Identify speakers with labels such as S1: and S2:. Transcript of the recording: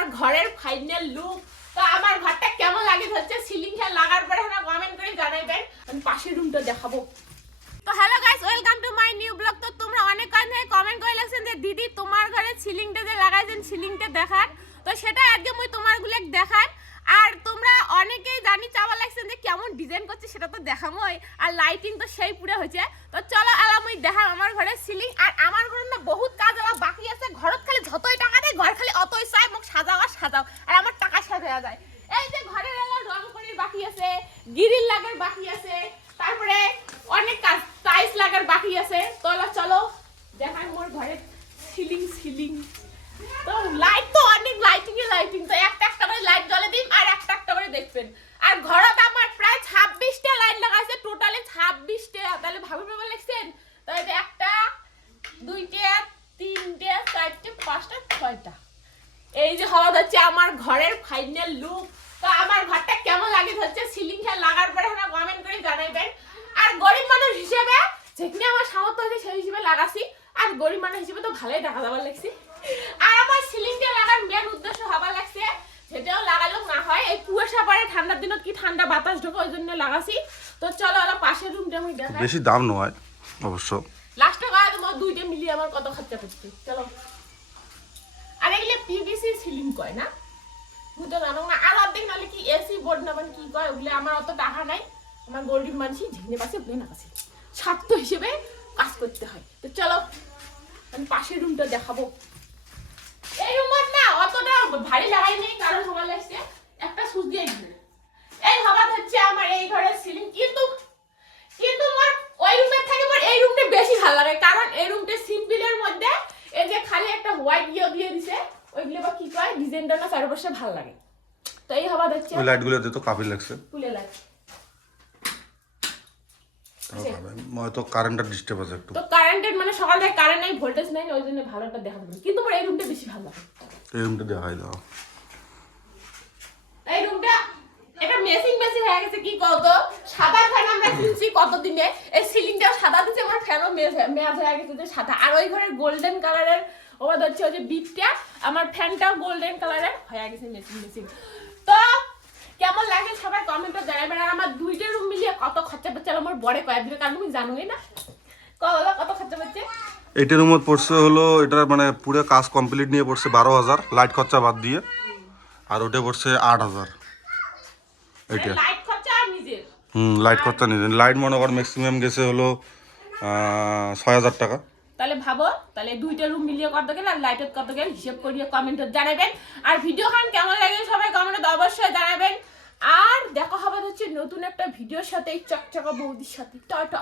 S1: আমার ঘরের final look তো আমার ঘরটা কেমন লাগে হচ্ছে সিলিং ফ্যান লাগার পরে হ্যাঁ কমেন্ট করে জানাইবেন। আমি পাশের রুমটা দেখাবো। তো hello guys welcome to my new blog তো তোমরা অনেক কারণে কমেন্ট করে লাগছেন যে, দিদি, তোমার ঘরে সিলিংটা যে লাগাইছেন সিলিংটা দেখান। তো সেটা আজকে মুই তোমারগুলো দেখান। আর তোমরা অনেকেই জানি চাওয়া লাগছেন যে, কেমন ডিজাইন করছে সেটা তো দেখামই। আর লাইটিং তো সেই পুরো হয়েছে। তো চলো আলাম ওই দেখাম আমার ঘরে সিলিং আর আমার ঘরে না বহুত কাজ আলা বাকি আছে। ঘরত খালি যতই টাকা দেয় ঘর খালি অতই চাই মোক সাজাও আর সাজাও আর আমার টাকা সাজা যায় এই যে ঘরের এলা রং করির বাকি আছে গিরিল লাগার বাকি আছে, তারপরে অনেক কাজ, টাইলস লাগার বাকি আছে। তো চলো দেখান মোর ঘরে সিলিং সিলিং তো লাইট তো অনেক লাইটিং এ লাইটিং তো একটা একটা করে লাইট জ্বলে দিন আর একটা একটা করে দেখবেন। আর ঘরত আমার প্রায় ছাব্বিশটা লাইট লাগাইছে টোটালি ছাব্বিশটা। তাহলে ভাবি ভাবে লিখছেন? তো এই যে একটা, দুইটা, তিনটে, চারটে, পাঁচটা, ছয়টা। এই যে হওয়া হচ্ছে আমার ঘরের ফাইনাল লুক তো আমার ঘরটা কেমন লাগে হচ্ছে সিলিং ফ্যান লাগার পরে হ্যাঁ কমেন্ট করে জানাইবেন আর গরিব মানুষ হিসেবে যেখানে আমার সামর্থ্য হয়েছে সেই হিসেবে লাগাছি আর গরিব মানুষ হিসেবে তো ভালোই দেখা যাবার লাগছে। আর আমার সিলিংটা লাগার মেন উদ্দেশ্য হবার লাগছে সেটাও লাগালেও না হয়। এই কুয়াশা পরে ঠান্ডার দিনত কি ঠান্ডা বাতাস ঢোকে ওই জন্য লাগাছি। তো চলো ওরা পাশের রুমটা আমি দেখাই।
S2: বেশি দাম নয় অবশ্য।
S1: লাস্টে গায়ে তোমার দুইটা মিলিয়ে আমার কত খরচা করছে? চলো। আর এগুলো পিভিসি সিলিং কয় না? বুঝতে জানো না। আর অর্ধেক নাহলে কি এসি বোর্ড না কি কয় ওগুলো আমার অত টাকা নাই। আমার গরিব মানুষই ঝিঙে পাশে বেনা পাশে স্বার্থ হিসেবে কাজ করতে হয়। তো চলো। আমি পাশের রুমটা দেখাবো। এই রুমের না অতটা ভারী লাগাই নেই কারণ সবার লাগছে একটা সুচ দিয়ে এই হবার হচ্ছে আমার এই ঘরের সিলিং কিন্তু কিন্তু আমার ওই রুমের থেকে আমার এই রুমটা বেশি ভালো লাগে কারণ এই রুমটা সিম্পলের মধ্যে এই যে খালি একটা হোয়াইট ইয়ে দিয়ে দিছে ওইগুলো বা কি কয় ডিজাইনটা না চারপাশে ভালো লাগে। তো এই হবার হচ্ছে
S2: ওই লাইটগুলো তো কাপিল লাগছে।
S1: ফুলে লাগে
S2: তাও ভালো। হয়তো কারেন্টের ডিস্টার্ব আছে একটু।
S1: তো মানে সকাল কারেন্ট নাই ভোল্টেজ নাই ওই জন্য ভালোটা দেখা যাবে কিন্তু আমার এই রুমটা বেশি ভালো
S2: এই রুমটা দেখাই দাও।
S1: এই রুমটা এটা মেসিং মেসিং হয়ে গেছে কি কত সাদা ফ্যান আমরা কিনছি কত দিনে এই সিলিংটাও সাদা দিচ্ছে আমার ফ্যানও মেজ হয়ে গেছে যে সাদা। আর ওই ঘরের গোল্ডেন কালারের ওবার হচ্ছে ওই যে বিপটা আমার ফ্যানটাও গোল্ডেন কালারের হয়ে গেছে মেসিং মেসিং তো কেমন লাগে সবাই কমেন্টে জানাবেন। আর আমার দুইটা রুম মিলিয়ে কত খরচা পড়ছে আমার বড় কয়েক দিনের কারণ তুমি জানোই না।
S2: এইটার রুমত পড়ছে হলো এটার মানে পুরো কাজ কমপ্লিট নিয়ে পড়ছে বারো হাজার লাইট খরচা বাদ দিয়ে আর ওটা পড়ছে আট হাজার।
S1: খরচা আর
S2: হুম লাইট খরচা নিয়ে লাইট মনে কর ম্যাক্সিমাম গেছে হলো ছয় হাজার টাকা।
S1: তাহলে ভাবো তাহলে দুইটা রুম মিলিয়ে কত গেল আর লাইটের কত গেল হিসেব করিয়ে কমেন্টে জানাবেন। আর ভিডিও খান কেমন লাগে সবাই কমেন্টে অবশ্যই জানাবেন। আর দেখা হবে হচ্ছে নতুন একটা ভিডিওর সাথে এই চকচকা বৌদির সাথে। টাটা।